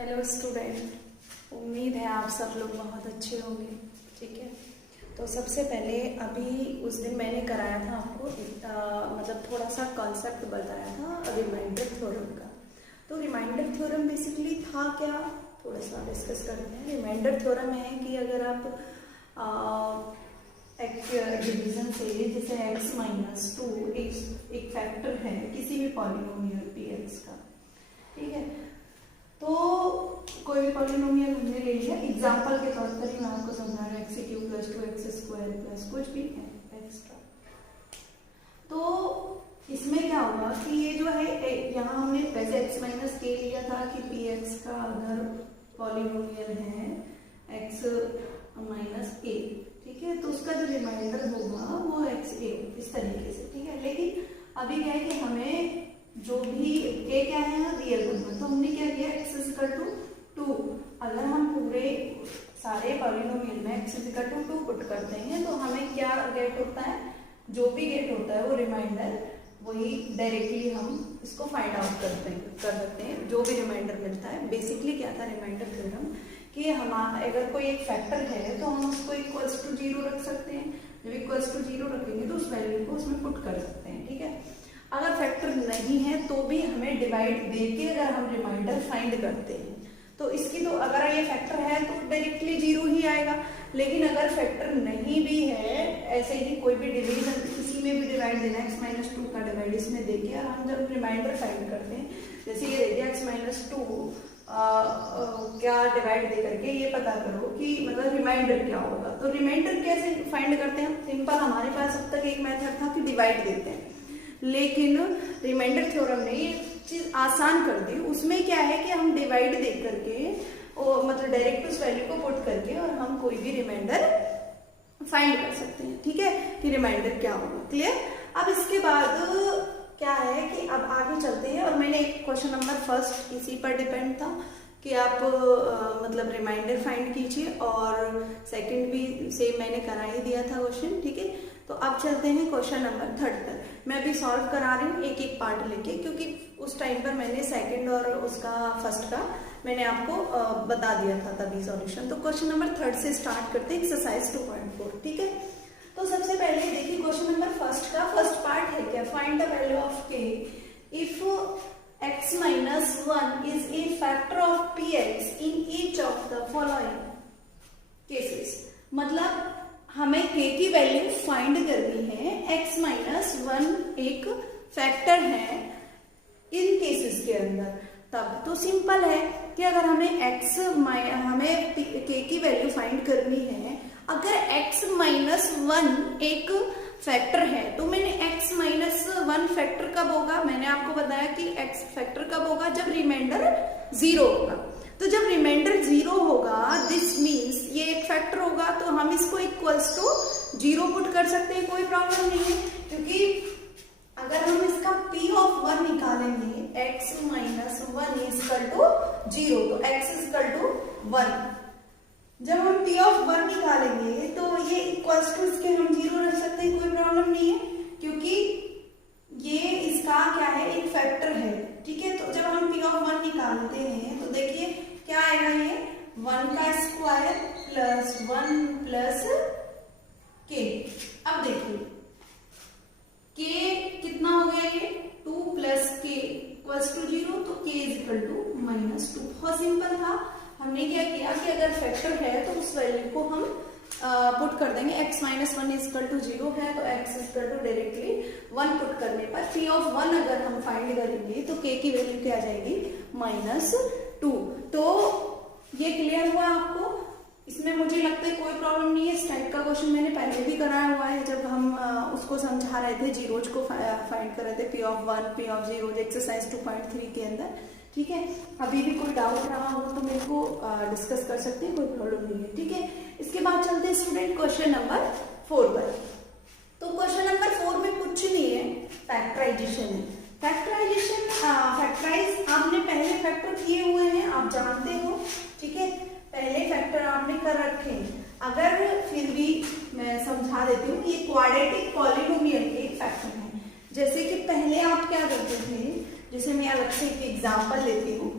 Hello student, उम्मीद है आप सब लोग बहुत अच्छे होंगे। ठीक है, तो सबसे पहले अभी उस दिन मैंने कराया था आपको मतलब थोड़ा सा कॉन्सेप्ट बताया था रिमाइंडर थ्योरम का। तो रिमाइंडर थ्योरम बेसिकली था क्या, थोड़ा सा डिस्कस करते हैं। रिमाइंडर थ्योरम है कि अगर आप एक डिवीजन से जैसे x-2 एक फैक्टर है किसी भी पॉलिनोमियल px का, ठीक है, तो कोई भी पॉलिनोमियल हमने ले लिया, एग्जांपल के तौर पर ही मैं आपको समझा रहा हूँ, x³ + 2x² प्लस कुछ भी एक्स्ट्रा। तो इसमें क्या होगा कि ये जो है यहाँ हमने वैसे x - k लिया था कि px का अगर पॉलिनोमियल है x - a, ठीक है, तो उसका जो रिमाइंडर होगा वो xa इस तरीके से, ठीक है। लेकिन अभी क्या है कि हमें जो भी a क्या है रियल नंबर, तो हमने क्या किया x = 2। अगर हम पूरे सारे पॉलिनोमियल में x = 2 पुट करते हैं तो हमें क्या गेट होता है, जो भी गेट होता है वो रिमाइंडर, वही डायरेक्टली हम इसको फाइंड आउट कर सकते हैं जो भी रिमाइंडर मिलता है। बेसिकली क्या था रिमाइंडर थ्योरम कि हम अगर कोई एक फैक्टर है तो हम उसको = 0 रख सकते हैं। जब = 0 रखेंगे तो उस वैल्यू को उसमें पुट कर सकते हैं, ठीक है। अगर फैक्टर नहीं है तो भी हमें डिवाइड देके अगर हम रिमाइंडर फाइंड करते हैं तो इसकी तो अगर ये फैक्टर है तो डायरेक्टली 0 ही आएगा। लेकिन अगर फैक्टर नहीं भी है, ऐसे ही कोई भी डिवीजन किसी में भी डिवाइड देना, x - 2 का डिवाइड इसमें देके और हम जब रिमाइंडर फाइंड करते हैं, जैसे ये दे दिया x - 2 क्या डिवाइड दे करके ये पता करो कि मतलब रिमाइंडर क्या होगा। तो रिमाइंडर कैसे फाइंड करते हैं, सिंपल, हमारे पास अब तक एक मेथड था कि डिवाइड देते हैं, लेकिन रिमाइंडर थ्योरम ने ये चीज आसान कर दी। उसमें क्या है कि हम डिवाइड दे करके और मतलब डायरेक्ट उस वैल्यू को पुट करके और हम कोई भी रिमाइंडर फाइंड कर सकते हैं, ठीक है, कि रिमाइंडर क्या होगा। क्लियर। अब इसके बाद क्या है कि अब आगे चलते हैं, और मैंने एक क्वेश्चन नंबर फर्स्ट इसी पर डिपेंड था कि आप मतलब रिमाइंडर फाइंड कीजिए, और सेकंड भी सेम मैंने करा ही दिया था क्वेश्चन, ठीक है। तो अब चलते हैं क्वेश्चन नंबर 3 पर। मैं अभी सॉल्व करा रही हूँ एक एक पार्ट लेके, क्योंकि उस टाइम पर मैंने सेकंड और उसका फर्स्ट का मैंने आपको बता दिया था तभी सॉल्यूशन। तो क्वेश्चन नंबर 3 से स्टार्ट करते हैं, एक्सरसाइज 2.4, ठीक है। तो सबसे पहले देखिए क्वेश्चन नंबर फर्स्ट का फर्स्ट पार्ट है क्या, find the value of k if x - 1 is a factor of px in each of the following cases. मतलब हमें k की वैल्यू फाइंड करनी है, x - 1 एक फैक्टर है इन केसेस के अंदर। तब तो सिंपल है कि अगर हमें हमें k की वैल्यू फाइंड करनी है, अगर x - 1 एक फैक्टर है तो मैंने x - 1 फैक्टर कब होगा, मैंने आपको बताया कि x फैक्टर कब होगा, जब रिमाइंडर 0 होगा। तो जब रिमाइंडर 0 होगा दिस मीन्स ये एक फैक्टर होगा, तो हम इसको = 0 पुट कर सकते हैं, कोई प्रॉब्लम नहीं है। क्योंकि अगर हम इसका p(1) निकालेंगे, x - 1 = 0, तो x = 1। जब हम p(1) निकालेंगे तो ये इसके हम 0 रख सकते हैं, कोई प्रॉब्लम नहीं है, क्योंकि ये इसका क्या है, एक फैक्टर है, ठीक है। तो जब हम p(1) निकालते हैं तो देखिए क्या आएगा, ये 1 का स्क्वायर प्लस 1 प्लस k। अब देखिए k कितना हो गया, ये 2 प्लस k = 0, तो k = -2। बहुत सिंपल था। हमने क्या किया कि अगर फैक्टर है तो उस वैल्यू को हम पुट कर देंगे, x - 1 = 0 है तो x डायरेक्टली 1 पुट करने पर p(1) अगर हम फाइंड करेंगे तो k की वैल्यू क्या आ जाएगी, -2। तो ये क्लियर हुआ आपको, इसमें मुझे लगता है कोई प्रॉब्लम नहीं है। इस टाइप का क्वेश्चन मैंने पहले भी कराया हुआ है, जब हम उसको समझा रहे थे, जीरोज को फाइंड कर रहे थे, p(1) p(0) एक्सरसाइज 2.3 के अंदर, ठीक है। अभी भी कोई डाउट रहा हो तो मेरे को डिस्कस कर सकते हैं, कोई प्रॉब्लम नहीं है, ठीक है। इसके बाद चलते हैं स्टूडेंट क्वेश्चन नंबर 4 पर। तो क्वेश्चन नंबर 4 में कुछ नहीं है, फैक्टराइजेशन है। फैक्टराइज आपने पहले फैक्टर किए हुए हैं, आप जानते हो, ठीक है, पहले फैक्टर आपने कर रखे हैं। अगर फिर भी मैं समझा देती हूँ, ये क्वाड्रेटिक पॉलिनोमियल के एक फैक्टर है। जैसे कि पहले आप क्या करते थे, जैसे मैं अलग से एक एग्जांपल लेती हूँ,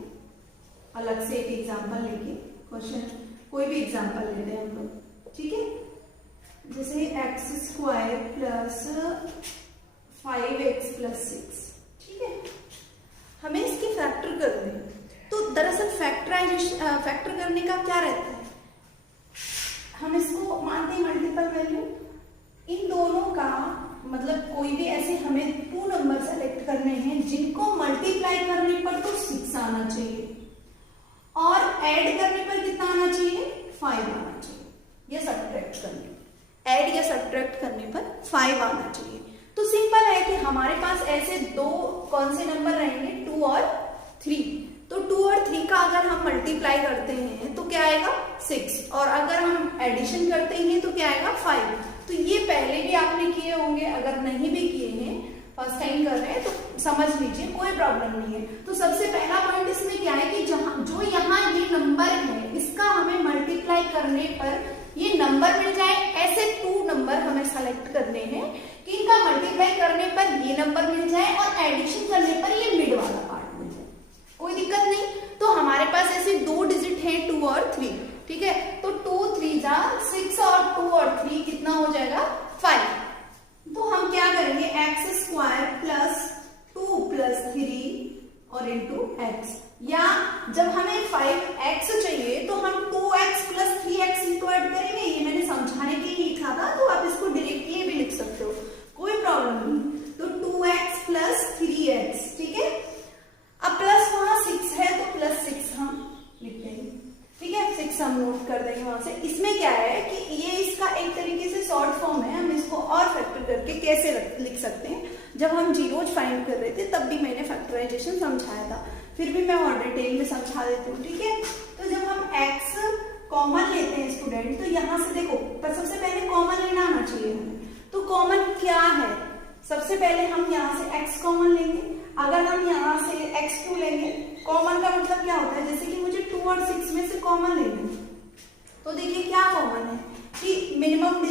अलग से एक एग्जाम्पल लेके क्वेश्चन, कोई भी एग्जाम्पल लेते हैं हम लोग, ठीक है। जैसे x square plus 5x plus 6, ठीक है। हमें इसके फैक्टर करने हैं। तो दरअसल फैक्टर करने का क्या रहता है, हम इसको मानते हैं मल्टीपल वैल्यू। इन दोनों का मतलब कोई भी ऐसे हमें 2 नंबर सेलेक्ट करने हैं जिनको मल्टीप्लाई करने पर तो 6 आना चाहिए और ऐड करने पर कितना आना चाहिए, 5 आना चाहिए। या सब्ट्रैक्ट करने, ऐड या सब्ट्रैक्ट करने पर 5 आना चाहिए। तो सिंपल है कि हमारे पास ऐसे दो कौन से नंबर रहेंगे, 2 और 3। तो 2 और 3 का अगर हम मल्टीप्लाई करते हैं तो क्या आएगा 6, और अगर हम एडिशन करते हैं तो क्या आएगा 5। तो ये पहले भी आपने किए होंगे, अगर नहीं भी किए हैं, फर्स्ट टाइम कर रहे हैं तो समझ लीजिए, कोई प्रॉब्लम नहीं है। तो सबसे पहला पॉइंट इसमें क्या है कि जो यहाँ ये नंबर है इसका हमें मल्टीप्लाई करने पर ये नंबर मिल जाए, ऐसे 2 नंबर हमें सेलेक्ट करने हैं कि इनका मल्टीप्लाई करने पर ये नंबर मिल जाए और एडिशन करने पर ये मिड वाला पार्ट मिल जाए, कोई दिक्कत नहीं। तो हमारे पास ऐसे 2 डिजिट हैं 2 और 3, ठीक है। तो 2 3 जा 6 और 2 और 3 कितना हो जाएगा 5। तो हम क्या करेंगे, एक्स स्क्वायर प्लस 2 प्लस 3 और इंटू एक्स, या जब हमें 5x चाहिए तो हम 2x plus 3x into add करेंगे। ये मैंने समझाने के लिए लिखा था, तो आप इसको डायरेक्टली भी लिख सकते हो, कोई प्रॉब्लम नहीं। तो 2x प्लस 3x, ठीक है। अब प्लस वहां 6 है तो प्लस 6 हम लिख देंगे, ठीक है। 6 हम नोट कर देंगे वहां से। इसमें क्या है कि ये इसका एक तरीके से शॉर्ट फॉर्म है, हम इसको और फैक्टर करके कैसे लिख सकते हैं। जब हम जीरोज फाइंड कर रहे थे तब भी मैंने फैक्टराइजेशन समझाया था, फिर भी मैं और डिटेल में समझा देती हूँ, ठीक है। तो जब हम x कॉमन लेते हैं स्टूडेंट, तो यहाँ से देखो, पर सबसे पहले कॉमन लेना आना चाहिए हमें। तो कॉमन क्या है, सबसे पहले हम यहाँ से x कॉमन लेंगे। अगर हम यहाँ से x2 लेंगे, कॉमन का मतलब क्या होता है, जैसे कि मुझे 2 और 6 में से कॉमन लेना है, तो देखिए क्या कॉमन है कि मिनिमम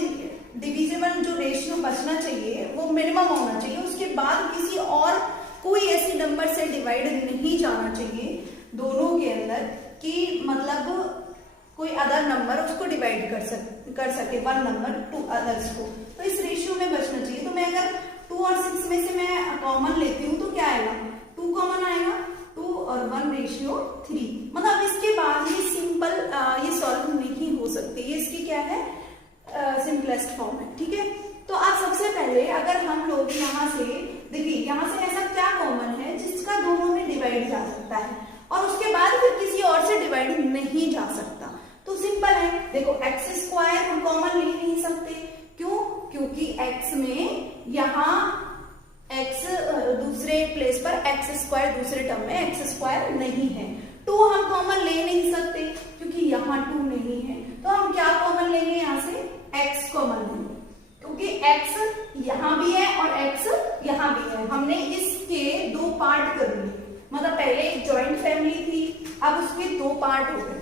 डिविजिबल जो रेशियो बचना चाहिए वो मिनिमम होना चाहिए, उसके बाद किसी और कोई ऐसी नंबर से डिवाइड नहीं जाना चाहिए दोनों के अंदर कि मतलब कोई अदर नंबर उसको डिवाइड कर सके वन नंबर टू अदर्स को। तो इस रेशियो में बचना चाहिए। तो मैं अगर 2 और 6 में से मैं कॉमन लेती हूँ तो क्या आएगा, 2 कॉमन आएगा, 2 और 1 रेशियो 3। मतलब इसके बाद ये सिंपल ये सॉल्व नहीं हो सकती, ये इसकी क्या है सिंपलेस्ट फॉर्म है, ठीक है। तो आप सबसे पहले अगर हम लोग यहाँ से देखिए, यहाँ से ऐसा क्या कॉमन है जिसका दोनों में डिवाइड जा सकता है और उसके बाद फिर किसी और से डिवाइड नहीं जा सकता। तो सिंपल है, देखो एक्स स्क्वायर हम कॉमन ले नहीं सकते, क्यों, क्योंकि एक्स में यहाँ एक्स दूसरे प्लेस पर एक्स स्क्वायर दूसरे टर्म में एक्स स्क्वायर नहीं है। 2 हम कॉमन ले नहीं सकते क्योंकि यहाँ 2 नहीं है। तो हम क्या कॉमन लेंगे, यहाँ से x कॉमन लेंगे, क्योंकि x यहाँ भी है और x यहाँ भी है। हमने इसके 2 पार्ट कर लिए, मतलब पहले एक जॉइंट फैमिली थी, अब उसके 2 पार्ट हो गए।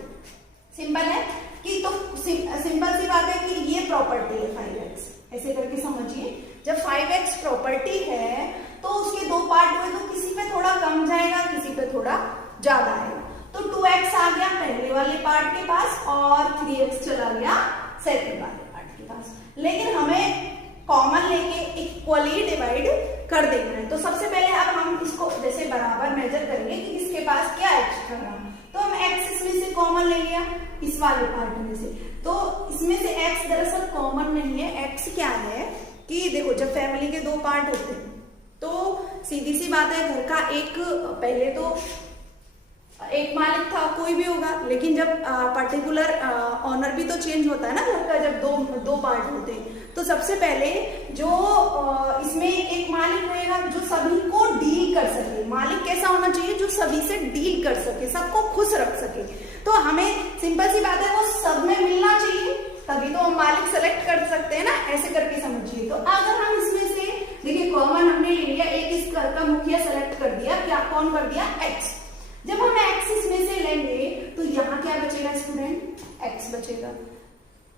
सिंपल है कि तो सिंपल सी बात है कि ये प्रॉपर्टी है 5x, ऐसे करके समझिए। जब 5x प्रॉपर्टी है तो उसके 2 पार्ट हुए, तो किसी पे थोड़ा कम जाएगा, किसी पे थोड़ा ज्यादा आएगा। तो 2x आ गया पहले वाले पार्ट के पास और 3x चला गया सेकंड वाले पार्ट के पास। लेकिन हमें कॉमन लेके इक्वली डिवाइड कर देना है। तो सबसे पहले अब हम इसको जैसे बराबर मेजर करेंगे कि किसके पास क्या एक्स्ट्रा रहा। तो हम x इसमें से कॉमन ले लिया इस वाले पार्ट में से, तो इसमें से x दरअसल कॉमन नहीं है। x क्या है कि देखो, जब फैमिली के 2 पार्ट होते हैं तो सीधी सी बात है, घर का एक पहले तो एक मालिक था, कोई भी होगा, लेकिन जब पर्टिकुलर ऑनर भी तो चेंज होता है ना घर का, जब दो पार्ट होते हैं। तो सबसे पहले जो इसमें एक मालिक रहेगा जो सभी को डील कर सके। मालिक कैसा होना चाहिए, जो सभी से डील कर सके, सबको खुश रख सके। तो हमें सिंपल सी बात है, वो सब में मिलना चाहिए, तभी तो हम मालिक सेलेक्ट कर सकते हैं ना, ऐसे करके समझिए। तो अगर हम इसमें से देखिए कॉमन हमने ले लिया, एक इस घर का मुखिया सेलेक्ट कर दिया, क्या कौन कर दिया, x। जब हम x इसमें से लेंगे तो यहाँ क्या बचेगा स्टूडेंट, x बचेगा,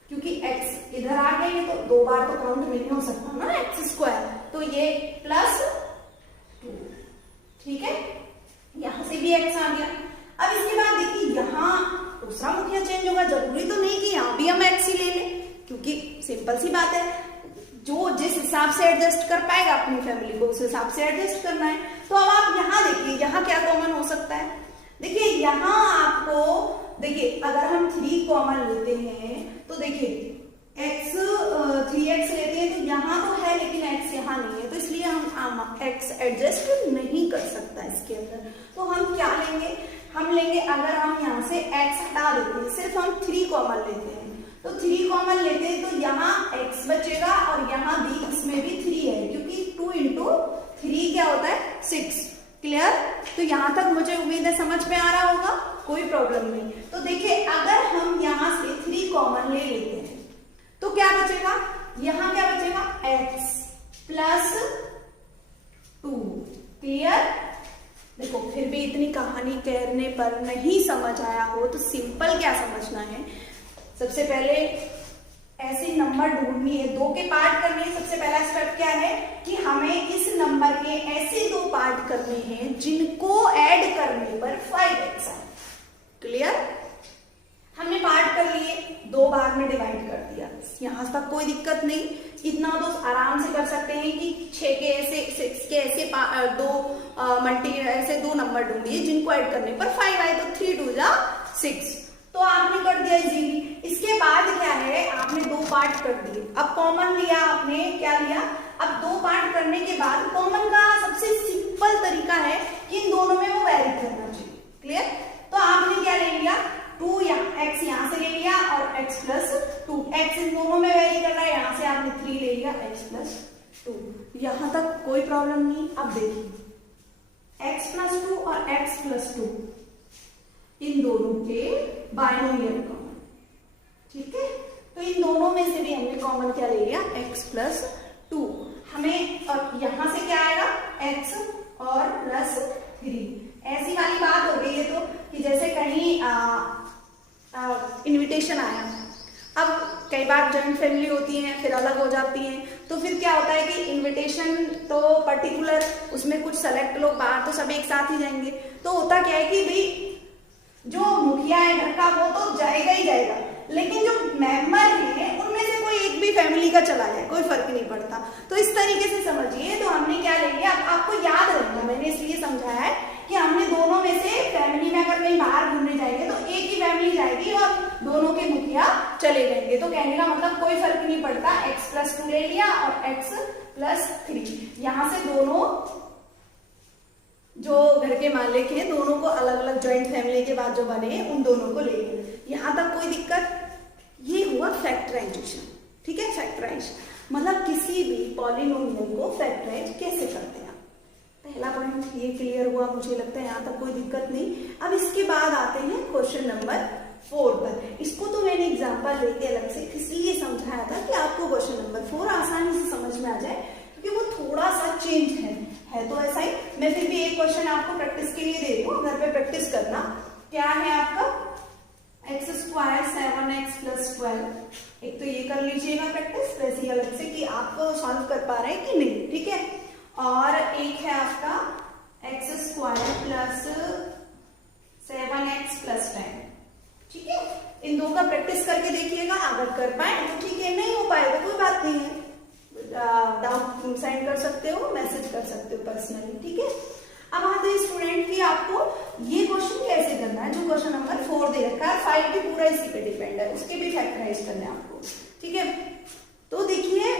क्योंकि x इधर आ गए तो 2 बार तो काउंट नहीं हो सकता ना एक्स स्क्वायर, तो ये +2, ठीक है। यहां से भी x आ गया। अब इसके बाद देखिए यहाँ दूसरा मुखिया चेंज होगा, जरूरी तो नहीं कि यहाँ भी हम x ही ले लें, क्योंकि सिंपल सी बात है, जो जिस हिसाब से एडजस्ट कर पाएगा अपनी फैमिली को उस हिसाब से एडजस्ट करना है। तो अब आप यहाँ देखिए, यहाँ क्या कॉमन हो सकता है, देखिए यहाँ आपको देखिए अगर हम 3 कॉमन लेते हैं तो देखिए x 3x लेते हैं तो यहाँ तो है लेकिन x यहाँ नहीं है, तो इसलिए हम x एडजस्ट नहीं कर सकता इसके अंदर। तो हम क्या लेंगे, हम लेंगे अगर हम यहाँ से x हटा देते हैं, सिर्फ हम 3 कॉमन लेते हैं, तो 3 कॉमन लेते हैं तो यहाँ x बचेगा और यहाँ भी इसमें भी 3 है, क्योंकि 2 इंटू 3 क्या होता है 6। क्लियर? तो यहाँ तक मुझे उम्मीद है समझ में आ रहा होगा, कोई प्रॉब्लम नहीं। तो देखिए अगर हम यहाँ से 3 कॉमन ले लेते हैं तो क्या बचेगा, यहाँ क्या बचेगा x प्लस 2। क्लियर? देखो फिर भी इतनी कहानी कहने पर नहीं समझ आया हो तो सिंपल क्या समझना है, सबसे पहले ऐसी नंबर ढूंढनी है, 2 के पार्ट करने हैं। सबसे पहला स्टेप क्या है कि हमें इस नंबर के ऐसे 2 पार्ट करने हैं जिनको ऐड करने पर 5x आए। क्लियर? हमने पार्ट कर लिए, 2 भाग में डिवाइड कर दिया, यहां तक कोई दिक्कत नहीं। इतना तो आराम से कर सकते हैं कि 6 के ऐसे 6 के ऐसे 2 नंबर ढूंढिए जिनको ऐड करने पर 5 आए, तो 3 2 जा 6, तो आपने कर दिया इजीली। इसके बाद क्या है, आपने 2 पार्ट कर दिए, अब कॉमन लिया आपने, क्या लिया, अब 2 पार्ट करने के बाद कॉमन का सबसे सिंपल तरीका है कि इन दोनों में वो वैरी करना चाहिए। क्लियर? तो आपने क्या ले लिया, 2 या x यहाँ से ले लिया और x प्लस 2, x इन दोनों में वैरी कर रहा है, यहाँ से आपने 3 ले लिया x प्लस 2, यहाँ तक कोई प्रॉब्लम नहीं। अब देखिए x प्लस 2 और x प्लस 2 इन दोनों के बाइनोमियल कॉमन, ठीक है, तो इन दोनों में से भी हमने कॉमन क्या ले लिया x प्लस 2, हमें और यहां से क्या आएगा x और प्लस 3। ऐसी वाली बात हो गई है तो कि जैसे कहीं इनविटेशन आया, अब कई बार जॉइंट फैमिली होती है फिर अलग हो जाती हैं, तो फिर क्या होता है कि इनविटेशन तो पर्टिकुलर उसमें कुछ सेलेक्ट लोग बाहर तो सब एक साथ ही जाएंगे, तो होता क्या है कि भाई जो मुखिया है घर का वो तो जाएगा ही जाएगा, लेकिन जो मेंबर है उनमें से कोई एक भी फैमिली का चला जाए कोई फर्क नहीं पड़ता। तो इस तरीके से समझिए, तो हमने क्या ले लिया, आपको याद रखना मैंने इसलिए समझाया है कि हमने दोनों में से फैमिली में अगर कहीं बाहर घूमने जाएंगे तो एक ही फैमिली जाएगी और दोनों के मुखिया चले जाएंगे, तो कहने का मतलब कोई फर्क नहीं पड़ता, x प्लस 2 ले लिया और x प्लस 3, यहाँ से दोनों जो घर के मालिक हैं दोनों को अलग अलग ज्वाइंट फैमिली के बाद जो बने उन दोनों को ले लिया, यहाँ तक कोई दिक्कत। ये हुआ फैक्टराइजेशन, ठीक है, फैक्टराइज मतलब किसी भी पॉलिनोमियल को फैक्टराइज कैसे करते हैं। पहला पॉइंट ये क्लियर हुआ, मुझे लगता है यहाँ तक कोई दिक्कत नहीं। अब इसके बाद आते हैं क्वेश्चन नंबर 4 पर। इसको तो मैंने एग्जांपल लेके अलग से इसलिए समझाया था कि आपको क्वेश्चन नंबर 4 आसानी से समझ में आ जाए, क्योंकि वो थोड़ा सा चेंज है तो ऐसा ही। मैं फिर भी एक क्वेश्चन आपको प्रैक्टिस के लिए दे रही हूँ, घर पे प्रैक्टिस करना। क्या है आपका x स्क्वायर 7x प्लस 12, एक तो ये कर लीजिएगा प्रैक्टिस वैसे ही अलग से कि आप सॉल्व कर पा रहे हैं कि नहीं, ठीक है। और एक है आपका x square plus 7x plus 10, ठीक है। इन दो का प्रैक्टिस करके देखिएगा, अगर कर पाए तो ठीक है, नहीं हो पाए तो कोई बात नहीं है, डाउट सेंड कर सकते हो, मैसेज कर सकते हो पर्सनली, ठीक है। अब आते हैं स्टूडेंट की आपको ये क्वेश्चन कैसे करना है, जो क्वेश्चन नंबर 4 दे रखा है, 5 भी पूरा इसी पे डिपेंड है, उसके भी फैक्टराइज करना है आपको, ठीक है। तो देखिए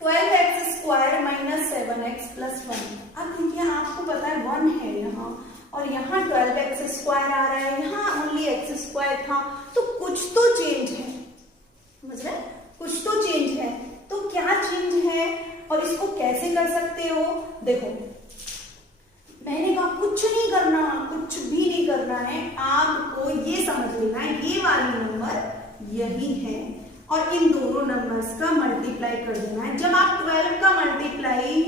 12x square minus 7x plus 1। अब देखिए आपको पता है 1 है यहाँ और यहाँ 12x स्क्वायर आ रहा है, यहाँ ओनली x स्क्वायर था, तो कुछ तो चेंज है, समझ रहे, कुछ तो चेंज है। तो क्या चेंज है और इसको कैसे कर सकते हो, देखो मैंने कहा कुछ नहीं करना, कुछ भी नहीं करना है, आपको ये समझ लेना है ये वाली नंबर यही है और इन दोनों नंबर्स का मल्टीप्लाई कर देना है। जब आप 12 का मल्टीप्लाई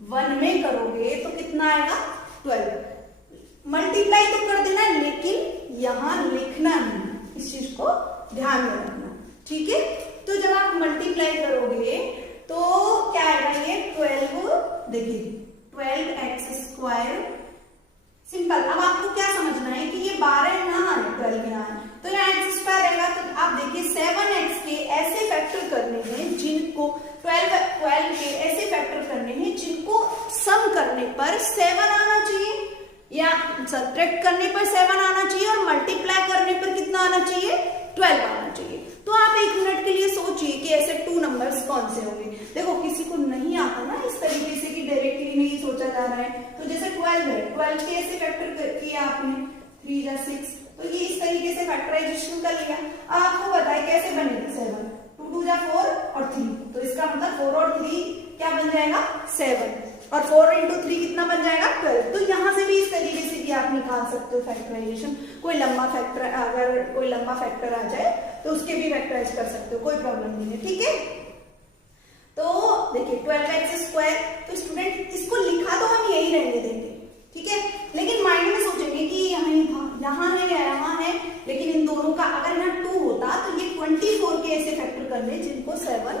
1 में करोगे तो कितना आएगा 12, मल्टीप्लाई तो कर देना है लेकिन यहां लिखना नहीं, इस चीज को ध्यान में रखना, ठीक है। तो जब आप मल्टीप्लाई करोगे तो क्या आएगा, ये 12, देखिए 12x स्क्वायर सिंपल। अब आपको क्या समझना है कि ये 12 यहाँ है, 12 यहाँ है, तो यहाँ एक्स स्क्वायर रहेगा। तो आप देखिए 7x के ऐसे फैक्टर करने हैं जिनको 12 के ऐसे फैक्टर करने हैं जिनको सम करने पर 7 आना चाहिए, या सब्ट्रैक्ट करने पर 7 आना चाहिए, और मल्टीप्लाई करने पर कितना आना चाहिए, 12 आना चाहिए। तो आप एक मिनट के लिए सोचिए कि ऐसे 2 नंबर्स कौन से होंगे। देखो किसी को नहीं आता ना इस तरीके से कि डायरेक्टली नहीं सोचा जा रहा है, तो जैसे 12 है, 12 के ऐसे फैक्टर किया आपने, 3 या 6, तो ये इस तरीके से फैक्टराइजेशन कर लिया। अब आपको बताए कैसे बनेगा 7, 2 2 जा 4 और 3, तो इसका मतलब 4 और 3 क्या बन जाएगा 7, और 4 इंटू 3 कितना बन जाएगा 12। तो यहाँ से भी इस तरीके से भी आप निकाल सकते हो फैक्टराइजेशन। कोई लंबा फैक्टर, अगर कोई लंबा फैक्टर आ जाए तो उसके भी फैक्टराइज कर सकते हो, कोई प्रॉब्लम नहीं है, ठीक है। तो देखिए 12x स्क्वायर, तो स्टूडेंट इसको लिखा तो हम यही रहने देंगे, ठीक है, लेकिन माइंड में सोचेंगे कि यहाँ है या यहाँ है, लेकिन इन दोनों का अगर यहाँ 2 होता तो ये 24 के ऐसे फैक्टर करने जिनको 7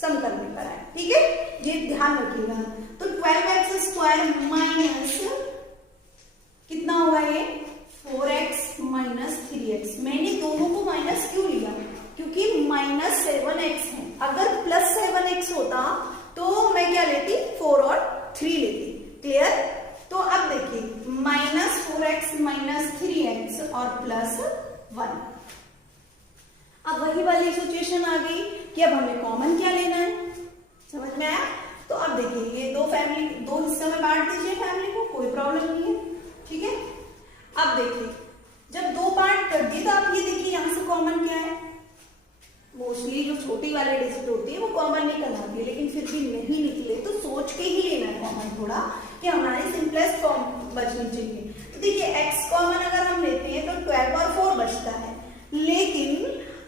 सम करने पर आए, ठीक है, ये ध्यान रखिएगा। तो 12x स्क्वायर माइनस कितना होगा ये 4x माइनस 3x। मैंने दोनों को माइनस क्यों लिया, क्योंकि माइनस 7x है। अगर प्लस 7x होता तो मैं क्या लेती, 4 और 3 लेती, क्लियर। तो अब देखिए माइनस 4x माइनस 3x और प्लस 1। अब वही वाली सिचुएशन आ गई कि अब हमें कॉमन क्या लेना है, समझ में आया। तो अब देखिए ये दो हिस्से में बांट दीजिए फैमिली को, कोई प्रॉब्लम नहीं है, ठीक है। अब देखिए जब 2 पार्ट कर दिए तो आप ये देखिए यहाँ से कॉमन क्या है, मोस्टली जो छोटी वाले डिजिट होती है वो कॉमन नहीं करवाती है, लेकिन फिर भी नहीं निकले तो सोच के ही लेना है कॉमन थोड़ा, कि हमारी सिंपलेस्ट फॉर्म बचनी चाहिए। तो देखिए x कॉमन अगर हम लेते हैं तो 12 और 4 बचता है, लेकिन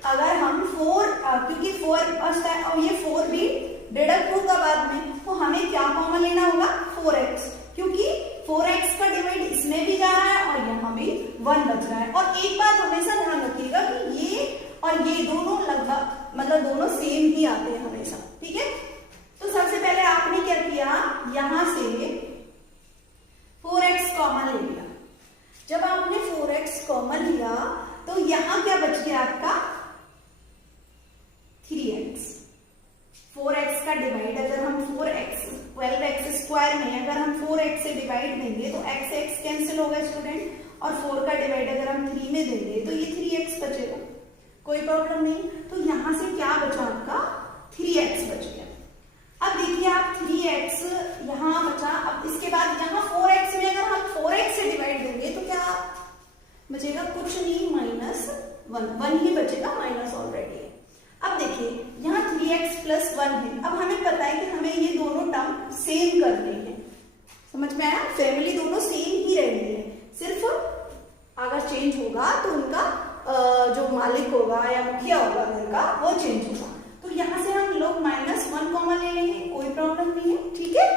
अगर हम 4 क्योंकि 4 बचता है और ये 4 भी डिडक्ट होगा बाद में, तो हमें क्या कॉमन लेना होगा 4x, क्योंकि 4x का डिवाइड इसमें भी जा रहा है और यहाँ भी 1 बच रहा है। और एक बात हमेशा ध्यान रखिएगा कि ये और ये दोनों लगभग मतलब दोनों सेम ही आते हैं हमेशा, ठीक है। तो सबसे पहले आपने क्या किया, यहां से 4x कॉमन ले लिया। जब आपने 4x कॉमन लिया तो यहां क्या बच गया आपका 3x। 4x का डिवाइड अगर हम 12x स्क्वायर में अगर हम 4x से डिवाइड देंगे तो x कैंसिल होगा स्टूडेंट, और 4 का डिवाइड अगर हम 3 में देंगे तो ये 3x बचेगा, कोई प्रॉब्लम नहीं। तो यहां से क्या बचा आपका 3x बच गया। अब देखिए आप 3x यहां बचा, अब इसके बाद यहां 4x में अगर हम 4x से डिवाइड देंगे तो क्या बचेगा, कुछ नहीं, -1 ही बचेगा, माइनस ऑलरेडी है। अब देखिए यहाँ 3x + 1 है। अब हमें पता है कि हमें ये दोनों टर्म सेम करने हैं, समझ में आया, फैमिली दोनों सेम ही रहनी है, सिर्फ अगर चेंज होगा तो उनका जो मालिक होगा या मुखिया होगा घर का वो चेंज होगा। तो यहाँ से हम लोग -1 कॉमन ले लेंगे, कोई प्रॉब्लम नहीं है, ठीक है।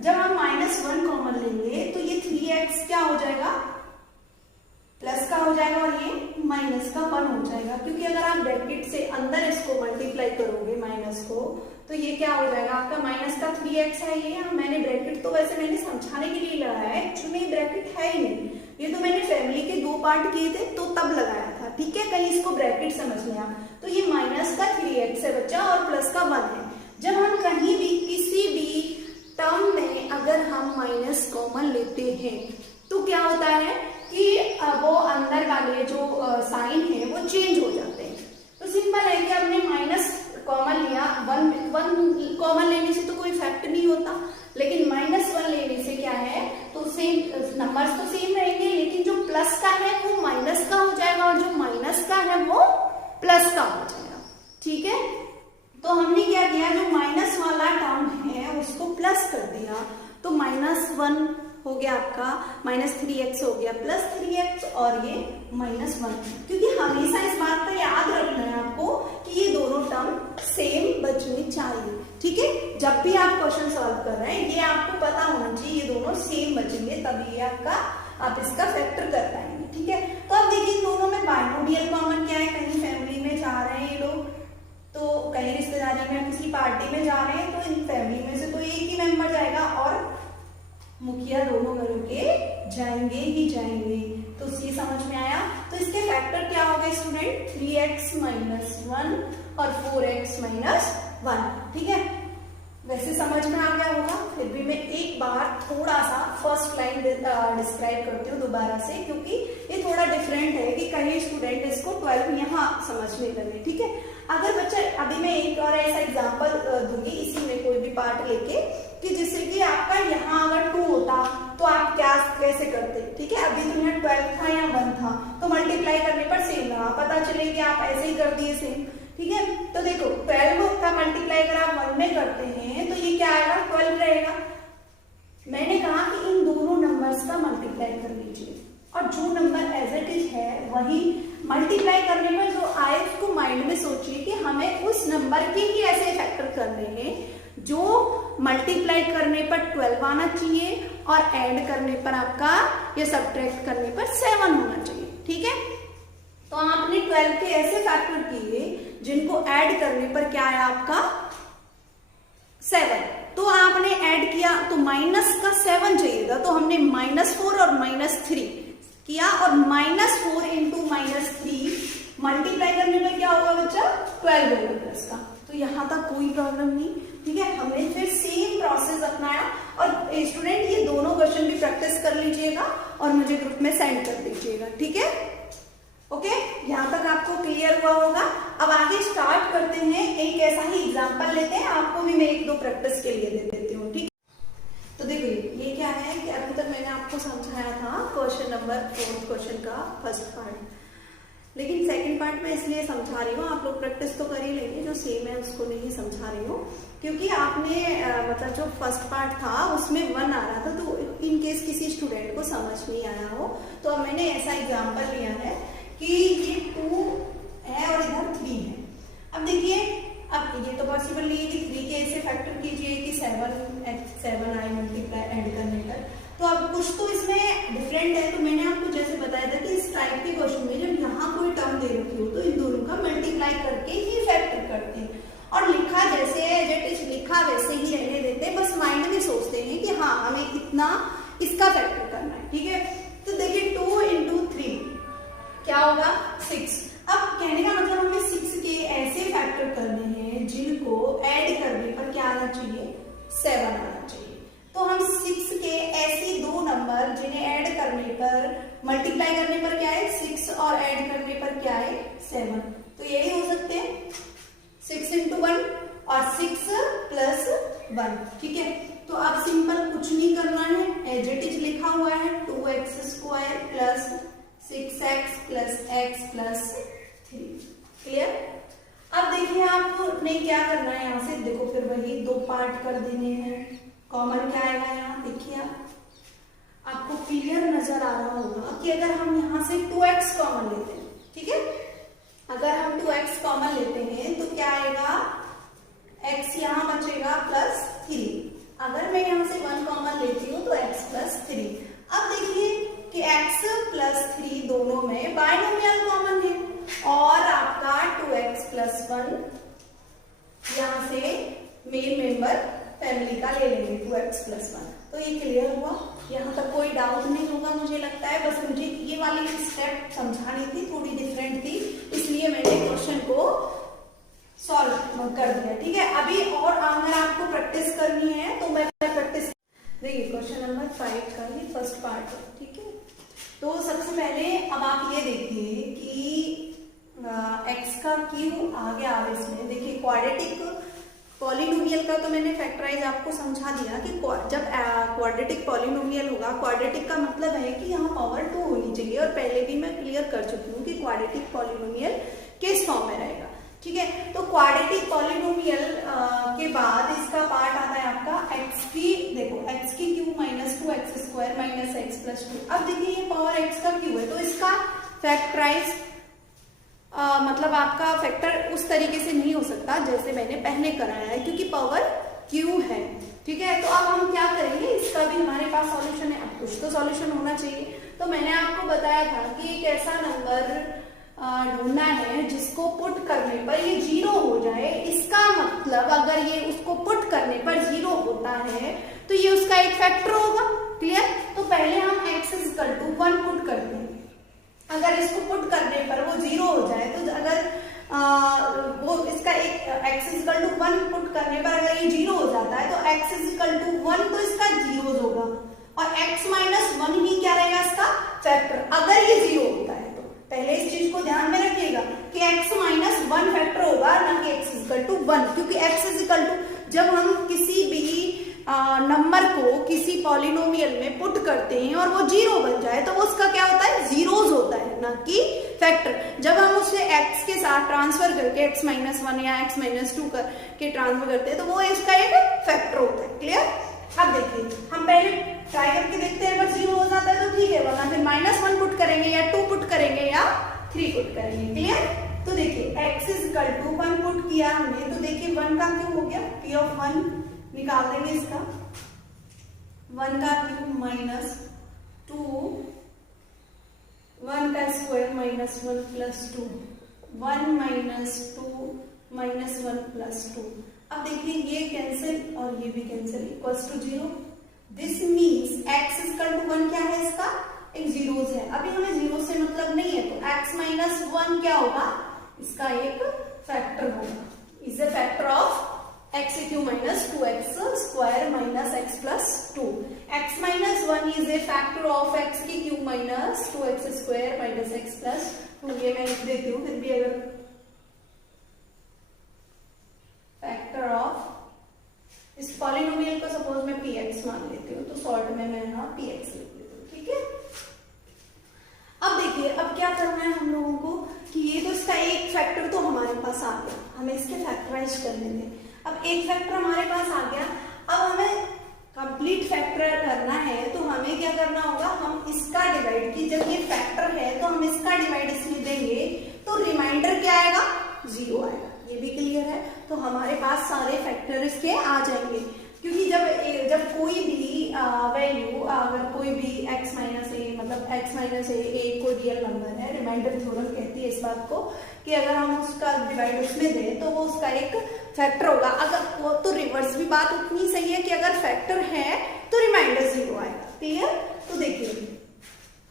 जब हम -1 कॉमन लेंगे तो ये 3x क्या हो जाएगा, प्लस का हो जाएगा और ये माइनस का 1 हो जाएगा, क्योंकि अगर आप ब्रैकेट से अंदर इसको मल्टीप्लाई करोगे माइनस को तो ये क्या हो जाएगा आपका माइनस का 3x है। ये मैंने ब्रैकेट तो वैसे मैंने समझाने के लिए लगाया है, एक्चुअली ब्रैकेट है ही नहीं, ये तो मैंने फैमिली के 2 पार्ट किए थे तो तब लगाया था, ठीक है, कहीं इसको ब्रैकेट समझ लें आप। तो ये माइनस का 3x है बच्चा और प्लस का 1 है। जब हम कहीं भी किसी भी टर्म में अगर हम माइनस कॉमन लेते हैं तो क्या होता है कि वो अंदर वाले जो साइन है वो चेंज हो जाते हैं। तो सिंपल है कि हमने माइनस कॉमन लिया, 1 कॉमन लेने से तो कोई इफेक्ट नहीं होता, लेकिन -1 लेने से क्या है तो सेम नंबर्स तो सेम रहेंगे, लेकिन जो प्लस का है वो माइनस का हो जाएगा और जो माइनस का है वो प्लस का हो जाएगा, ठीक है। तो हमने क्या किया, जो माइनस वाला टर्म है उसको प्लस कर दिया, तो -1 हो गया आपका, -3x हो गया, +3x और ये -1, क्योंकि हमेशा इस बात का याद रखना है आपको कि ये दोनों टर्म सेम बचने चाहिए, ठीक है। जब भी आप क्वेश्चन सॉल्व कर रहे हैं ये आपको पता होना चाहिए ये दोनों सेम बचेंगे, तभी आप इसका फैक्टर कर पाएंगे, ठीक है। तो अब देखिए इन दोनों में बाइनोमियल कॉमन क्या है, कहीं फैमिली में जा रहे हैं ये लोग, तो कहीं रिश्तेदारी में किसी पार्टी में जा रहे हैं तो इन फैमिली में से तो एक ही मेंबर जाएगा और मुखिया दोनों घरों के जाएंगे ही जाएंगे। तो ये समझ में आया। तो इसके फैक्टर क्या हो गए स्टूडेंट, 3x माइनस 1 और 4x माइनस 1। ठीक है, वैसे समझ में आ गया होगा। फिर भी मैं एक बार थोड़ा सा फर्स्ट लाइन डिस्क्राइब करती हूँ दोबारा से, क्योंकि ये थोड़ा डिफरेंट है कि कई स्टूडेंट इसको 12 यहाँ समझने लगे। ठीक है, अगर बच्चा, अभी मैं एक और ऐसा एग्जांपल दूंगी इसी में कोई भी पार्ट लेके, कि जिससे कि आपका यहाँ अगर 2 होता तो आप क्या कैसे करते। ठीक है, अभी तो यहाँ 12 था या 1 था, तो मल्टीप्लाई करने पर सेम रहा, पता चले कि आप ऐसे ही कर दिए सेम। ठीक है, तो देखो 12 का मल्टीप्लाई अगर आप 1 में करते हैं तो ये क्या आएगा, 12 रहेगा। मैंने कहा कि इन दोनों नंबर्स का मल्टीप्लाई कर लीजिए, और जो नंबर एज इट इज है वही मल्टीप्लाई करने पर जो आए उसको माइंड में सोचिए कि हमें उस नंबर के ही ऐसे फैक्टर करने हैं जो मल्टीप्लाई करने पर 12 आना चाहिए और ऐड करने पर आपका या सब्ट्रैक्ट करने पर 7 होना चाहिए। ठीक है, तो आपने 12 के ऐसे फैक्टर किए जिनको ऐड करने पर क्या आया आपका 7। तो आपने ऐड किया तो माइनस का 7 चाहिए था, तो हमने -4 और -3 किया, और -4 इंटू -3 मल्टीप्लाई करने पर क्या होगा बच्चा, 12 होगा प्लस का। तो यहां तक कोई प्रॉब्लम नहीं। ठीक है, हमने फिर सेम प्रोसेस अपनाया। और स्टूडेंट ये दोनों क्वेश्चन भी प्रैक्टिस कर लीजिएगा और मुझे ग्रुप में सेंड कर दीजिएगा। ठीक है, ओके, यहां तक आपको क्लियर हुआ होगा। अब आगे स्टार्ट करते हैं, एक ऐसा ही एग्जांपल लेते हैं, आपको भी मैं 1-2 प्रैक्टिस के लिए दे देती हूँ। ठीक, तो देखिए ये क्या है कि अभी तक मैंने आपको समझाया था क्वेश्चन नंबर 4 क्वेश्चन का फर्स्ट पार्ट, लेकिन सेकंड पार्ट में इसलिए समझा रही हूँ, आप लोग प्रैक्टिस तो कर ही लेंगे, जो सेम है उसको नहीं समझा रही हूँ, क्योंकि आपने मतलब जो फर्स्ट पार्ट था उसमें 1 आ रहा था, तो इन केस किसी स्टूडेंट को समझ नहीं आया हो, तो अब मैंने ऐसा एग्जाम्पल लिया है कि ये 2 है और इधर 3 है। अब देखिए, अब ये तो पॉसिबल नहीं है कि 3 के ऐसे फैक्टर कीजिए कि 7 आई मल्टीप्लाई ऐड करने पर, तो अब कुछ तो इसमें डिफरेंट है। तो मैंने आपको जैसे बताया था कि इस टाइप के क्वेश्चन में जब यहाँ कोई टर्म दे रखी हो तो इन दोनों का मल्टीप्लाई करके ही फैक्टर करते हैं, और लिखा जैसे है जेट इज लिखा वैसे ही रहने देते हैं, बस माइंड में सोचते हैं कि हाँ हमें इतना इसका फैक्टर करना है। ठीक है, तो देखिए 2 इंटू 3 क्या होगा 6। अब कहने का मतलब हमें 6 के ऐसे फैक्टर करने हैं जिनको ऐड करने पर क्या आना चाहिए, 7 आना चाहिए। तो हम 6 के ऐसे 2 नंबर जिन्हें ऐड करने पर, मल्टीप्लाई करने पर क्या है 6 और ऐड करने पर क्या है 7, तो यही हो सकते हैं 6 इंटू 1 और 6 प्लस 1। ठीक है, तो अब सिंपल कुछ नहीं करना है, एज इट इज लिखा हुआ है 2x square plus 6x plus x plus 3। Clear. अब देखिए आपने क्या करना है, यहाँ से देखो फिर वही 2 पार्ट कर देने हैं। कॉमन क्या आएगा यहाँ, देखिए आपको क्लियर नजर आ रहा होगा कि अगर हम यहाँ से 2x कॉमन लेते हैं, ठीक है, अगर हम 2x कॉमन लेते हैं तो क्या आएगा, x यहाँ बचेगा प्लस 3। अगर मैं यहाँ से 1 कॉमन लेती हूँ तो x प्लस 3। अब देखिए कि x प्लस 3 दोनों में बाइनोमियल कॉमन है, और आपका 2x प्लस 1 यहाँ से मेन मेंबर फैमिली का ले लेंगे 2x प्लस 1। तो ये क्लियर हुआ, यहाँ तक कोई डाउट नहीं होगा मुझे लगता है। बस मुझे ये वाली स्टेप समझानी थी, थोड़ी डिफरेंट थी, इसलिए मैंने क्वेश्चन को सॉल्व कर दिया। ठीक है, अभी और अगर आपको प्रैक्टिस करनी है तो मैं प्रैक्टिस, देखिए क्वेश्चन नंबर 5 का ही फर्स्ट पार्ट है। ठीक है, तो सबसे पहले अब आप ये देखिए कि x का क्यू आ गया इसमें। देखिए क्वाड्रेटिक पॉलिनोमियल का तो मैंने फैक्टराइज आपको समझा दिया कि जब क्वाड्रेटिक पॉलिनोमियल होगा, क्वाड्रेटिक का मतलब है कि यहाँ पावर 2 होनी चाहिए, और पहले भी मैं क्लियर कर चुकी हूँ कि क्वाड्रेटिक पॉलिनोमियल किस फॉर्म में रहेगा। ठीक है, तो क्वाड्रेटिक पॉलिनोमियल के बाद इसका पार्ट आता है आपका x की, देखो x की Q minus 2x square minus x plus 2। अब देखिए ये पावर x का क्यू है, तो इसका फैक्टराइज मतलब आपका फैक्टर उस तरीके से नहीं हो सकता जैसे मैंने पहले कराया है, क्योंकि पावर क्यू है। ठीक है, तो अब हम क्या करेंगे, इसका भी हमारे पास सॉल्यूशन है, अब कुछ तो सॉल्यूशन होना चाहिए। तो मैंने आपको बताया था कि एक ऐसा नंबर ढूंढना है जिसको पुट करने पर ये 0 हो जाए। इसका मतलब अगर ये उसको पुट करने पर 0 होता है तो ये उसका एक फैक्टर होगा। क्लियर। तो पहले हम x इक्वल टू 1 पुट करते हैं। अगर इसको पुट करने पर वो 0 हो जाए तो अगर वो इसका एक x इक्वल टू 1 पुट करने पर अगर ये 0 हो जाता है तो x इक्वल टू 1 तो इसका 0 होगा और x माइनस 1 ही क्या रहेगा इसका फैक्टर। अगर ये 0 होता है तो पहले इस चीज को ध्यान में रखिएगा कि x माइनस 1 फैक्टर होगा ना कि x इक्वल टू 1, क्योंकि x इक्वल टू जब हम किसी भी नंबर को किसी पॉलिनोमियल में पुट करते हैं और वो 0 बन जाए तो वो उसका क्या होता है, जीरोज होता है ना कि फैक्टर। जब हम उसे x के साथ ट्रांसफर करके x माइनस 1 या x माइनस 2 करके ट्रांसफर करते हैं तो वो इसका एक फैक्टर होता है। क्लियर। अब देखिए हम पहले ट्राई करके देखते हैं, अगर 0 हो जाता है तो ठीक है, वरना फिर माइनस 1 पुट करेंगे या 2 पुट करेंगे या 3 पुट करेंगे। क्लियर। तो देखिए x इक्वल टू 1 पुट किया हमने तो देखिए 1 का क्यूब हो गया, p ऑफ 1 निकाल देंगे इसका, 1 का क्यूब माइनस 2, 1 का square minus 1 plus 2, 1 minus 2 minus 1 plus 2। अब देखिए ये कैंसिल और ये भी cancel, equals to 0। This means x equal to 1 क्या है, इसका एक जीरोस है। अभी हमें जीरो से मतलब नहीं है तो x माइनस 1 क्या होगा, इसका एक फैक्टर होगा, is a factor of x Q minus 2x square minus x plus 2। x minus 1 is a factor of x की Q minus 2x square minus x plus 2। ये मैं लिख देती हूँ, फिर भी अगर फैक्टर ऑफ इस पॉलिनोमियल को सपोज मैं px मान लेती हूँ तो शॉर्ट में मैं यहाँ px लिख लेती हूँ। ठीक है। अब देखिए अब क्या करना है हम लोगों को कि ये तो इसका एक फैक्टर तो हमारे पास आ गया, हमें इसके फैक्टराइज कर लेंगे। अब एक फैक्टर हमारे पास आ गया, अब हमें कंप्लीट फैक्टर करना है तो हमें क्या करना होगा, हम इसका डिवाइड की, जब ये फैक्टर है तो हम इसका डिवाइड इसमें देंगे तो रिमाइंडर क्या आएगा, 0 आएगा। ये भी क्लियर है। तो हमारे पास सारे फैक्टर इसके आ जाएंगे, क्योंकि जब कोई भी वैल्यू अगर कोई भी x माइनस ए मतलब x माइनस ए कोई रियल नंबर है, रिमाइंडर थ्योरम कहती है इस बात को कि अगर हम उसका डिवाइड उसमें दें तो वो उसका एक फैक्टर होगा। अगर वो तो रिवर्स भी बात उतनी सही है कि अगर फैक्टर है तो रिमाइंडर 0 आएगा। क्लियर। तो देखिए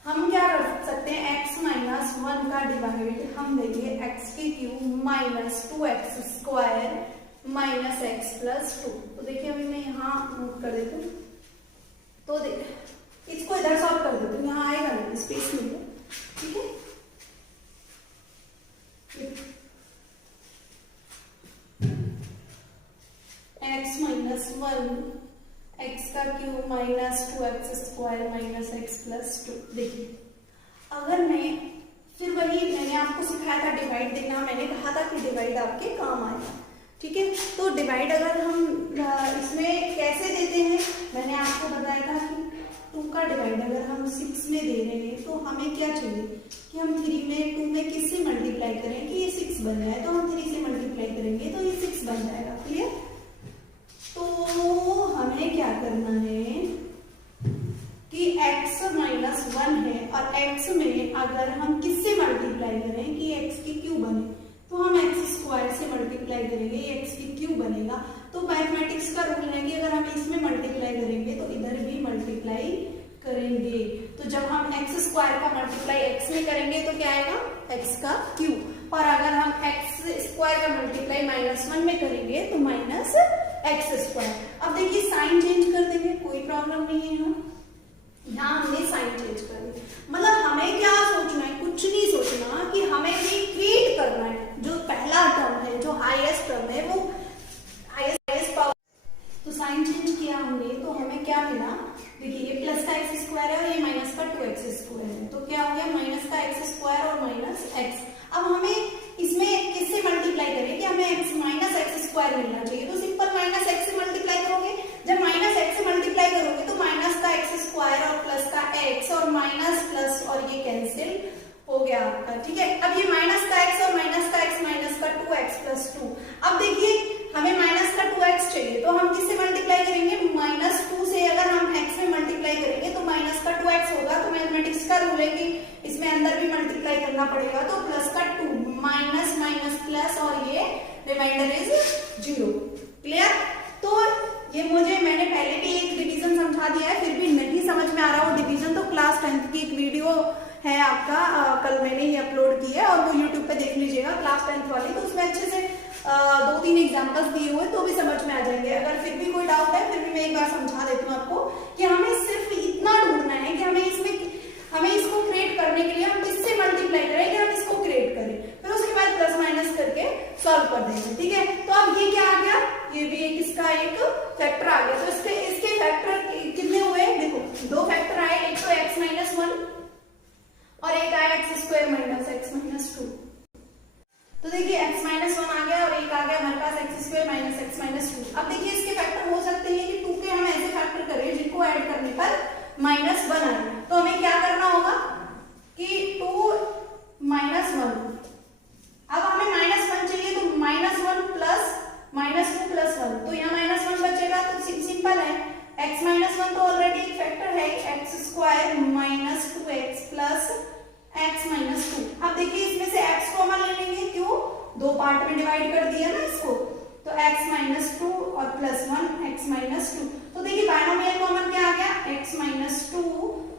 हम क्या कर सकते हैं, x माइनस 1 का डिवाइड हम देंगे x की cube minus 2x square minus x plus 2। तो देखिए अभी मैं यहाँ मूव कर देती हूँ तो इसको इधर सॉल्व कर देती हूँ, यहाँ आएगा नहीं, स्पेस नहीं है। ठीक है। x माइनस 1 x का cube minus 2x square minus x plus 2। देखिए अगर मैं फिर वही मैंने आपको सिखाया था डिवाइड देना, मैंने कहा था कि डिवाइड आपके काम आएगा। ठीक है। तो डिवाइड अगर हम इसमें कैसे देते हैं, मैंने आपको बताया था कि 2 का डिवाइड अगर हम 6 में दे रहे हैं तो हमें क्या चाहिए कि हम 3 में 2 में किससे मल्टीप्लाई करें कि ये 6 बन जाए, तो हम 3 से मल्टीप्लाई करेंगे तो ये 6 बन जाएगा। क्लियर। तो हमें क्या करना है कि x माइनस 1 है और x में अगर हम किससे मल्टीप्लाई करें कि x की क्यू बने तो हम x स्क्वायर से मल्टीप्लाई करेंगे, ये x की क्यू बनेगा। तो मैथमेटिक्स का रूल है कि अगर हम इसमें मल्टीप्लाई करेंगे तो इधर भी मल्टीप्लाई करेंगे। तो जब हम x स्क्वायर का मल्टीप्लाई x में करेंगे तो क्या आएगा, x का क्यू, और अगर हम x स्क्वायर का मल्टीप्लाई माइनस 1 में करेंगे तो माइनस x स्क्वायर। अब देखिए साइन चेंज कर देंगे, कोई प्रॉब्लम नहीं है। यहाँ हमने साइन चेंज कर दिया, मतलब हमें क्या सोचना है, कुछ नहीं सोचना कि हमें भी क्रिएट करना है। जो पहला टर्म है, जो हाईएस्ट टर्म है, वो हाईएस्ट पावर। तो साइन चेंज किया हमने तो हमें क्या मिला, देखिए ये प्लस का x स्क्वायर है और ये माइनस का 2x स्क्वायर है, तो क्या हो गया माइनस का x स्क्वायर और माइनस x। अब हमें इसमें किससे मल्टीप्लाई करें कि हमें x माइनस x स्क्वायर मिलना चाहिए, तो सिंपल माइनस x से मल्टीप्लाई करोगे। जब माइनस x से मल्टीप्लाई करोगे तो माइनस का x स्क्वायर और प्लस का x और माइनस प्लस और ये कैंसिल हो गया आपका। ठीक है। अब ये माइनस का x और माइनस का x माइनस का 2x प्लस 2। अब देखिए हमें माइनस का 2x चाहिए तो हम किससे मल्टीप्लाई करेंगे, माइनस 2 से अगर हम x में मल्टीप्लाई करेंगे तो माइनस का 2x होगा। तो मैथमेटिक्स का रूल है कि इसमें अंदर भी मल्टीप्लाई करना पड़ेगा, तो प्लस का 2 माइनस माइनस प्लस और ये रिमाइंडर इज 0। क्लियर। तो ये मैंने पहले भी एक डिवीजन समझा दिया है, फिर भी नहीं समझ में आ रहा वो डिवीजन तो क्लास 10th की एक वीडियो है आपका, कल मैंने ही अपलोड की है और वो यूट्यूब पे देख लीजिएगा क्लास 10th वाली, तो उसमें अच्छे से 2-3 एग्जांपल्स दिए हुए तो भी समझ में आ जाएंगे। अगर फिर भी कोई डाउट है फिर भी मैं एक बार समझा देती हूँ आपको कि हमें सिर्फ इतना ढूंढना है कि हमें इसको क्रिएट करने के लिए हम किससे मल्टीप्लाई करें कि हम इसको क्रिएट करें, फिर उसके बाद प्लस माइनस करके सॉल्व कर देंगे, ठीक है। तो अब ये क्या आ गया, ये भी एक इसका एक फैक्टर आ गया। तो इसके फैक्टर कितने हुए, देखो 2 फैक्टर आए, एक तो x-1 और एक आया x² माइनस x-2। तो देखिए x-1 आ गया और एक आ गया हमारे पास x² माइनस x-2। अब देखिए इसके फैक्टर हो सकते हैं कि 2 के हम ऐसे फैक्टर करें जिनको ऐड करने पर -1 आए। तो हमें क्या करना होगा कि 2 -1, अब हमें -1 चाहिए तो -1 प्लस -2 प्लस 1, तो यहाँ -1 बचेगा तो सिंपल है, x-1 तो ऑलरेडी एक फैक्टर है, x² minus 2x plus x-2। अब देखिए इसमें से x कॉमन ले लेंगे, क्यों 2 पार्ट में डिवाइड कर दिया ना इसको, तो x-2 और प्लस 1 x-2। तो देखिए बायनोमियल कॉमन क्या आ गया, x-2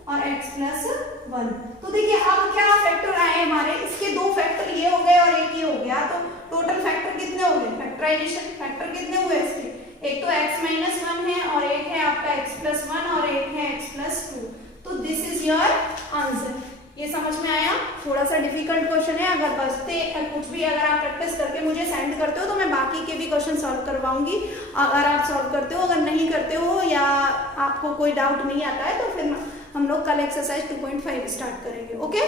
और x प्लस 1। तो देखिए अब क्या फैक्टर आए हमारे, इसके 2 फैक्टर ये हो गए और एक ये हो गया, तो टोटल फैक्टर कितने हो गए, फैक्टराइजेशन फैक्टर कितने हुए इसके, एक तो x-1 है और एक है आपका x प्लस 1 और एक है x प्लस 2। तो दिस इज योर आंसर। ये समझ में आया, थोड़ा सा डिफिकल्ट क्वेश्चन है, अगर बचते कुछ भी अगर आप प्रैक्टिस करके मुझे सेंड करते हो तो मैं बाकी के भी क्वेश्चन सॉल्व करवाऊंगी। अगर आप सॉल्व करते हो, अगर नहीं करते हो या आपको कोई डाउट नहीं आता है तो फिर हम लोग कल एक्सरसाइज 2.5 स्टार्ट करेंगे। ओके।